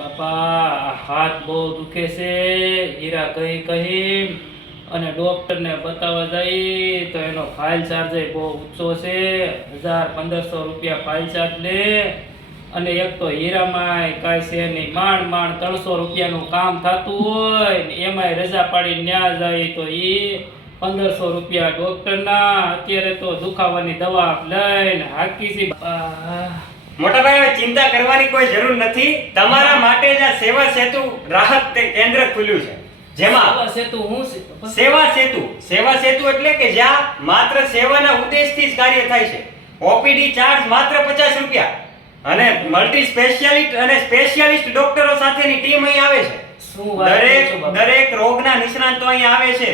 બાપા હાથ બહુ દુખે છે. હીરા કહી કહી અને ડૉક્ટરને બતાવવા જઈ તો એનો ફાઇલ ચાર્જ બહુ ઊંચો છે. હજાર પંદરસો રૂપિયા ફાઇલ ચાર્જ લે અને એક તો હીરામાં કાંઈ છે નહીં. માંડ માંડ ત્રણસો રૂપિયાનું કામ થતું હોય એમાંય રજા પાડી ન્યા જાય તો એ પંદરસો રૂપિયા ડૉક્ટરના. અત્યારે તો દુખાવાની દવા લઈને હાકી છે. મોટાભાઈ ચિંતા કરવાની કોઈ જરૂર નથી. તમારા માટે જ આ સેવા સેતુ રાહત કેન્દ્ર ખુલ્યું છે. જેમાં સેતુ હું સેવા સેતુ. સેવા સેતુ એટલે કે જ્યાં માત્ર સેવાના ઉદ્દેશથી જ કાર્ય થાય છે. ઓપીડી ચાર્જ માત્ર પચાસ રૂપિયા. અને મલ્ટી સ્પેશિયાલિસ્ટ અને સ્પેશિયાલિસ્ટ ડોક્ટરો સાથેની ટીમ અહીં આવે છે. શું દરેક દરેક રોગના નિષ્ણાંતો અહીં આવે છે.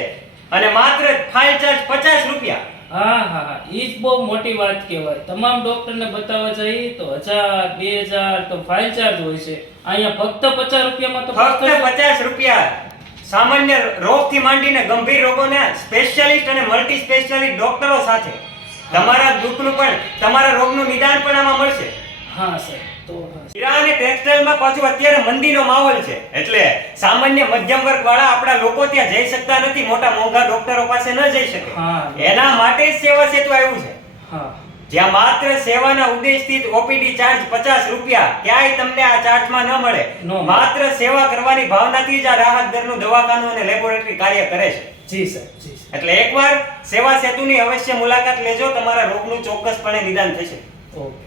અને માત્ર ફાઇલ ચાર્જ પચાસ રૂપિયા. હા હા હા. ઈ જ બહુ મોટી વાત કહેવાય. તમામ ડોક્ટરને બતાવવા જઈએ તો હજાર બે હજાર તો ફાઇલ ચાર્જ હોય છે. અહીંયા ફક્ત પચાસ રૂપિયામાં તો ફક્ત પચાસ રૂપિયા. સામાન્ય રોગથી માંડીને ગંભીર રોગોને સ્પેશિયાલિસ્ટ અને મલ્ટી સ્પેશિયાલિસ્ટ ડોક્ટરો સાથે. તમારા દુઃખનું પણ તમારા રોગનું નિદાન પણ આમાં મળશે. હા સર. તો હીરા અને ટેક્સટાઇલમાં પાછું અત્યારે મંદીનો માહોલ છે. એટલે સામાન્ય મધ્યમ વર્ગ વાળા આપણા લોકો ત્યાં જઈ શકતા નથી મોટા મોંઘા ડોક્ટરો પાસે ન જઈ શકે. એના માટે જ સેવા સેતુ આવ્યું છે. જ્યાં માત્ર સેવાના ઉદ્દેશથી ઓપીડી ચાર્જ પચાસ રૂપિયા ક્યાંય તમને આ ચાર્જમાં ન મળે. ન. માત્ર સેવા કરવાની ભાવનાથી જ આ રાહત દરનું દવાખાનું અને લેબોરેટરી કાર્ય કરે છે. જી સર. જી એટલે એકવાર સેવા સેતુની અવશ્ય મુલાકાત લેજો તમારા રોગનું ચોક્કસપણે નિદાન થશે. ઓકે.